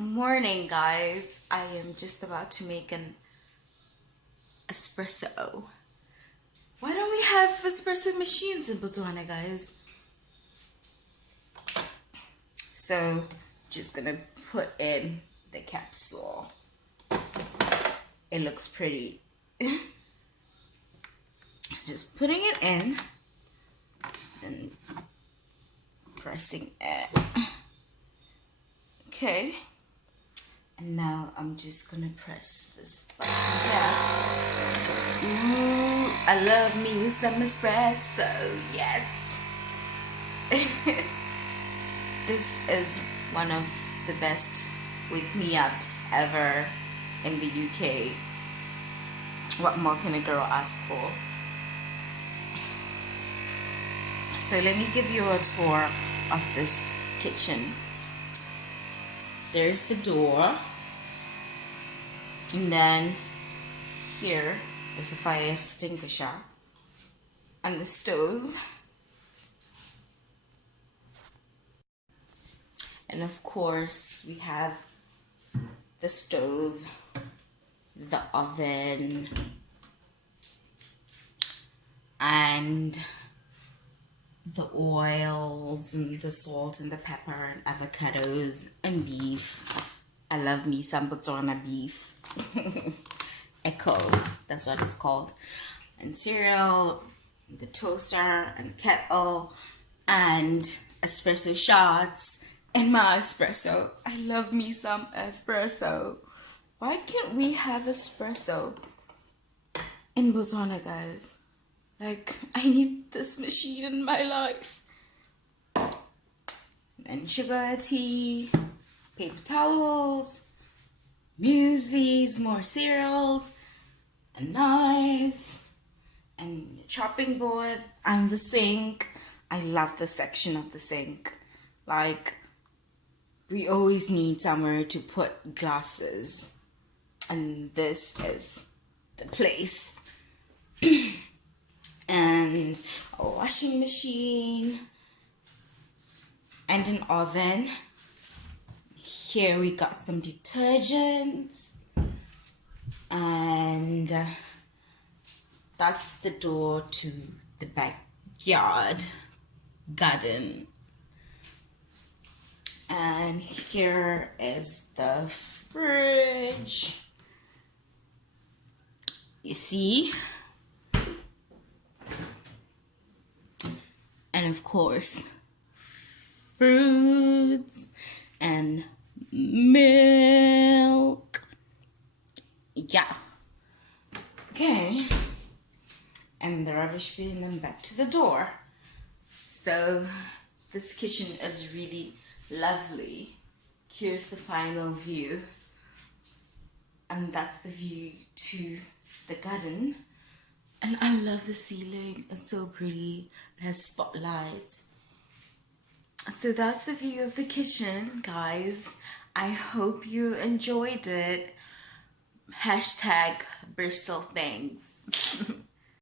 Morning, guys. I am just about to make an espresso. Why don't we have espresso machines in Botswana, guys? So, just gonna put in the capsule. It looks pretty. Just putting it in and pressing it. Okay. And now I'm just gonna press this button here. Ooh, I love me some espresso, yes. This is one of the best wake me ups ever in the UK. What more can a girl ask for? So let me give you a tour of this kitchen. There's the door, and then here is the fire extinguisher and the stove, and of course we have the stove, the oven, and the oils and the salt and the pepper and avocados and beef. I love me some Botswana beef. Echo, that's what it's called. And cereal, the toaster and kettle, and espresso shots and my espresso. I love me some espresso. Why can't we have espresso in Botswana, guys? Like, I need this machine in my life. And sugar, tea, paper towels, mueslis, more cereals, and knives, and chopping board, and the sink. I love this section of the sink. Like, we always need somewhere to put glasses. And this is the place. And a washing machine and an oven. Here we got some detergents, and that's the door to the backyard garden. And here is the fridge. You see? And of course, fruits and milk. Yeah. Okay. And the rubbish bin and back to the door. So this kitchen is really lovely. Here's the final view. And that's the view to the garden. And I love the ceiling. It's so pretty. It has spotlights. So that's the view of the kitchen, guys. I hope you enjoyed it. Hashtag Bristol Things.